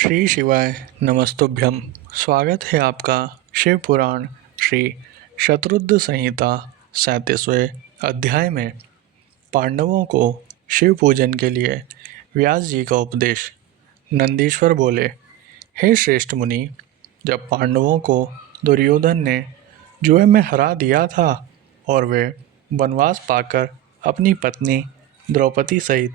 श्री शिवाय नमस्तुभ्यम। स्वागत है आपका शिव पुराण श्री शतरुद्र संहिता 37वें अध्याय में। पांडवों को शिव पूजन के लिए व्यास जी का उपदेश। नंदीश्वर बोले, हे श्रेष्ठ मुनि, जब पांडवों को दुर्योधन ने जुए में हरा दिया था और वे वनवास पाकर अपनी पत्नी द्रौपदी सहित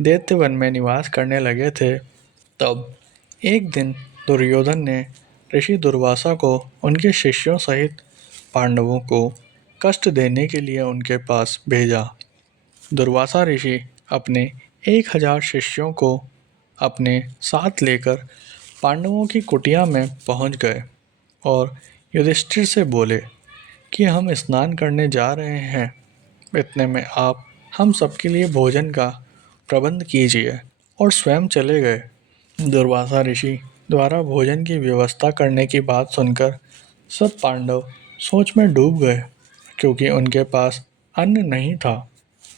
दैत्यवन में निवास करने लगे थे, तब एक दिन दुर्योधन ने ऋषि दुर्वासा को उनके शिष्यों सहित पांडवों को कष्ट देने के लिए उनके पास भेजा। दुर्वासा ऋषि अपने 1000 शिष्यों को अपने साथ लेकर पांडवों की कुटिया में पहुंच गए और युधिष्ठिर से बोले कि हम स्नान करने जा रहे हैं, इतने में आप हम सबके लिए भोजन का प्रबंध कीजिए, और स्वयं चले गए। दुर्वासा ऋषि द्वारा भोजन की व्यवस्था करने की बात सुनकर सब पांडव सोच में डूब गए, क्योंकि उनके पास अन्न नहीं था।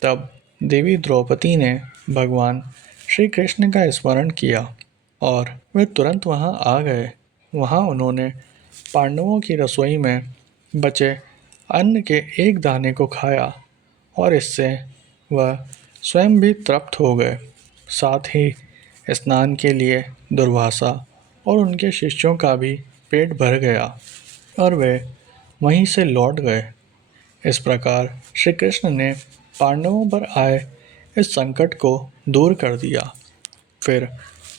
तब देवी द्रौपदी ने भगवान श्री कृष्ण का स्मरण किया और वे तुरंत वहां आ गए। वहां उन्होंने पांडवों की रसोई में बचे अन्न के एक दाने को खाया और इससे वह स्वयं भी तृप्त हो गए। साथ ही स्नान के लिए दुर्वासा और उनके शिष्यों का भी पेट भर गया और वे वहीं से लौट गए। इस प्रकार श्री कृष्ण ने पांडवों पर आए इस संकट को दूर कर दिया। फिर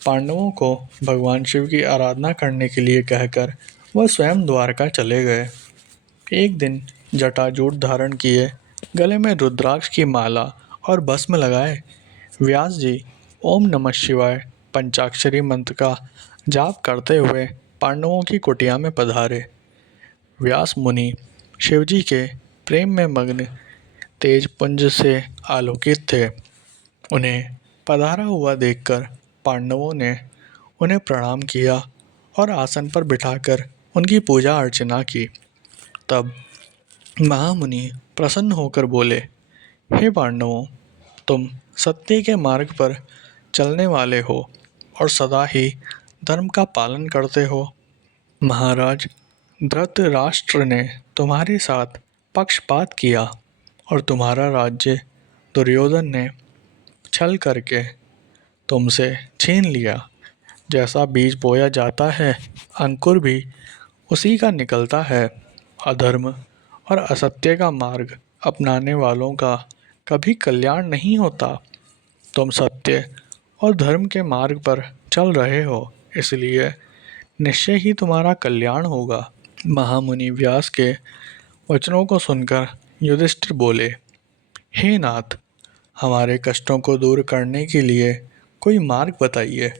पांडवों को भगवान शिव की आराधना करने के लिए कहकर वह स्वयं द्वारका चले गए। एक दिन जटाजूट धारण किए, गले में रुद्राक्ष की माला और भस्म लगाए, व्यास जी ओम नमः शिवाय पंचाक्षरी मंत्र का जाप करते हुए पांडवों की कुटिया में पधारे। व्यास मुनि शिवजी के प्रेम में मग्न तेज पुंज से आलोकित थे। उन्हें पधारा हुआ देखकर पांडवों ने उन्हें प्रणाम किया और आसन पर बिठाकर उनकी पूजा अर्चना की। तब महामुनि प्रसन्न होकर बोले, हे पांडवों, तुम सत्य के मार्ग पर चलने वाले हो और सदा ही धर्म का पालन करते हो। महाराज धृतराष्ट्र ने तुम्हारे साथ पक्षपात किया और तुम्हारा राज्य दुर्योधन ने छल करके तुमसे छीन लिया। जैसा बीज बोया जाता है, अंकुर भी उसी का निकलता है। अधर्म और असत्य का मार्ग अपनाने वालों का कभी कल्याण नहीं होता। तुम सत्य और धर्म के मार्ग पर चल रहे हो, इसलिए निश्चय ही तुम्हारा कल्याण होगा। महामुनि व्यास के वचनों को सुनकर युधिष्ठिर बोले, हे नाथ, हमारे कष्टों को दूर करने के लिए कोई मार्ग बताइए।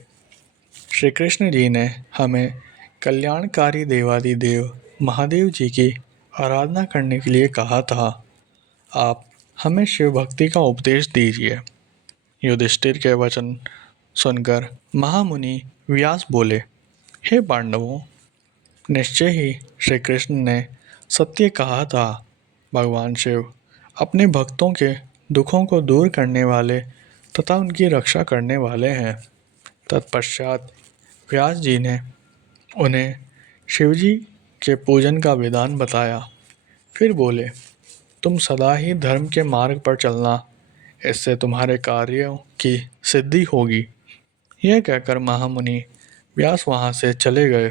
श्री कृष्ण जी ने हमें कल्याणकारी देवादिदेव महादेव जी की आराधना करने के लिए कहा था। आप हमें शिव भक्ति का उपदेश दीजिए। युधिष्ठिर के वचन सुनकर महामुनि व्यास बोले, हे पांडवों, निश्चय ही श्री कृष्ण ने सत्य कहा था। भगवान शिव अपने भक्तों के दुखों को दूर करने वाले तथा उनकी रक्षा करने वाले हैं। तत्पश्चात व्यास जी ने उन्हें शिवजी के पूजन का विधान बताया। फिर बोले, तुम सदा ही धर्म के मार्ग पर चलना, इससे तुम्हारे कार्यों की सिद्धि होगी। यह कहकर महामुनि व्यास वहाँ से चले गए।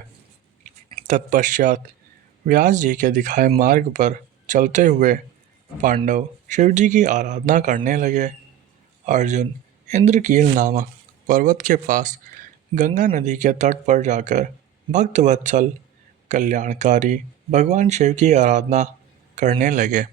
तत्पश्चात व्यास जी के दिखाए मार्ग पर चलते हुए पांडव शिवजी की आराधना करने लगे। अर्जुन इंद्रकील नामक पर्वत के पास गंगा नदी के तट पर जाकर भक्तवत्सल कल्याणकारी भगवान शिव की आराधना करने लगे।